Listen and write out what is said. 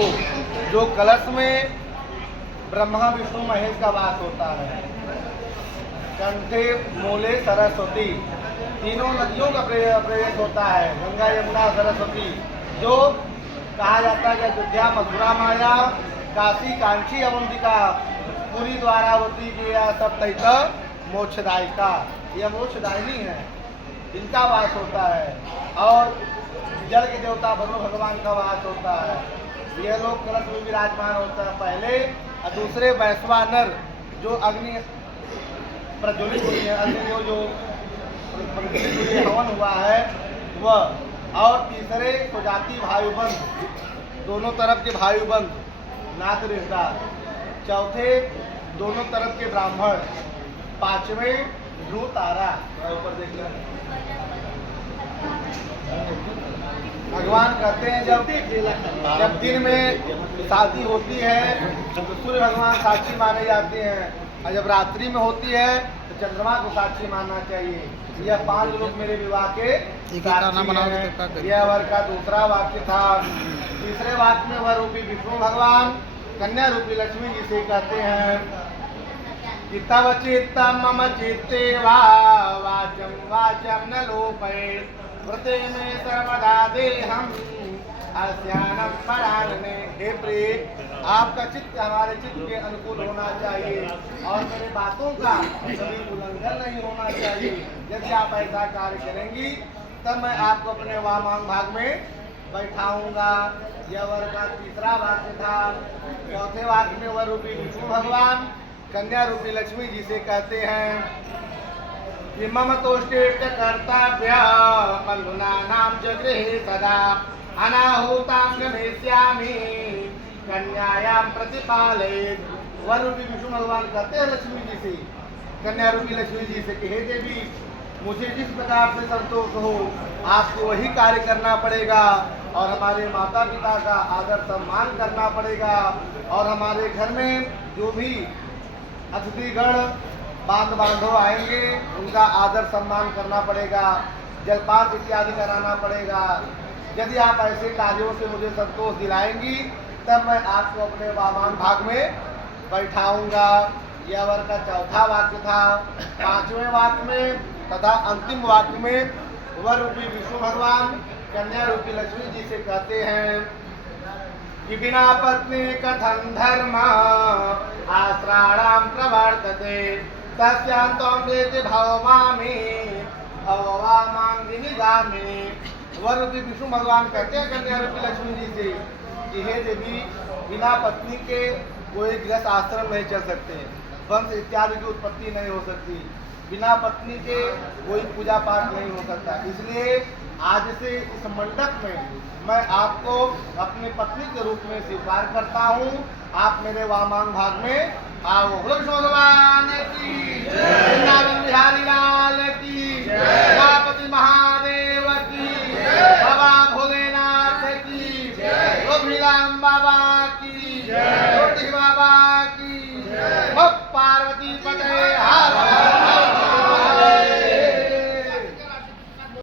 हो, जो कलश में ब्रह्मा विष्णु महेश का वास होता है, कंठे मूले सरस्वती, तीनों नदियों का प्रवेश होता है, गंगा यमुना सरस्वती, जो कहा जाता है कि अयोध्या मथुरा माया काशी कांची अवंतिका पूरी द्वारावती की या सप्तहित मोक्षदायिका, यह मोक्षदायिनी है, इनका वास होता है। और जल के देवता वरुण भगवान का वास होता है। यह लोग कलश में विराजमान होता है पहले, और दूसरे वैश्वानर जो अग्नि प्रज्वलित हुई है, अग्नि जो प्रज्वलित हुई हवन हुआ है वह, और तीसरे सुजाति भायुबंध, दोनों तरफ के भायुबंध नाथ रिश्तेदार, चौथे दोनों तरफ के ब्राह्मण, पांचवें ध्रुव तारा। ऊपर देख लें, भगवान कहते हैं जब दिन में शादी होती है तो सूर्य भगवान साक्षी माने जाते हैं, और जब रात्रि में होती है तो चंद्रमा को साक्षी मानना चाहिए। यह 5 लोग मेरे विवाह के साक्षी हैं। यह वर का दूसरा वाक्य था। तीसरे वाक्य में वर रूपी विष्णु भगवान कन्या रूपी लक्ष्मी जी से कहते हैं कि तव चित्तम मम चित्ते वाचम वाचम न लोपयेत् व्रते में सर्वदा देहम अस्यानम परायणे। हे प्रिय, आपका चित्त हमारे चित्त के अनुकूल होना चाहिए और मेरे बातों का कभी उल्लंघन नहीं होना चाहिए। यदि आप ऐसा कार्य करेंगी तब मैं आपको अपने वामांग भाग में बैठाऊंगा। यह वर का तीसरा वाक्य था। चौथे वाक्य में वर रूपी विष्णु भगवान कन्या रूपी लक्ष्मी जी से कहते हैं कि मम तोष्टेष्ट कर्तव्य बंधुना नाम च गृहे सदा अनाहूतां गमेष्यामि कन्यायां प्रतिपालयेत्। वर रूपी विष्णु भगवान कहते हैं लक्ष्मी जी से, कन्या रूपी लक्ष्मी जी से कि हे देवी, मुझे जिस प्रकार से संतोष हो आपको वही कार्य करना पड़ेगा, और हमारे माता पिता का आदर सम्मान करना पड़ेगा, और हमारे घर में जो भी अतिथिगण बांधव आएंगे उनका आदर सम्मान करना पड़ेगा, जलपान इत्यादि कराना पड़ेगा। यदि आप ऐसे कार्यों से मुझे संतोष दिलाएंगी तब मैं आपको अपने वामान भाग में बैठाऊंगा। यह वर का चौथा वाक्य था। पांचवें वाक्य में तथा अंतिम वाक्य में वर रूपी विष्णु भगवान कन्या रूपी लक्ष्मी जी से कहते हैं कि बिना पत्नी कथं धर्म आश्राणाम प्रवर्तते तस्यांतं वेति भवमामि भवमांगिनी गामिनी। वर रूपी विष्णु भगवान कहते हैं कन्या रूपी लक्ष्मी जी से कि हे देवी, बिना पत्नी के कोई गृहस्थ आश्रम नहीं चल सकते, वंश इत्यादि की उत्पत्ति नहीं हो सकती, बिना पत्नी के कोई पूजा पाठ नहीं हो सकता। इसलिए आज से इस मंडप में मैं आपको अपनी पत्नी के रूप में स्वीकार करता हूँ। आप मेरे वामांग भाग में आओ। विष्णु भगवान की जय, वृंदावन बिहारी लाल की जय, गणपति महादेव की जय, बाबा भोलेनाथ की जय, गोविंद बाबा की जय, बाबा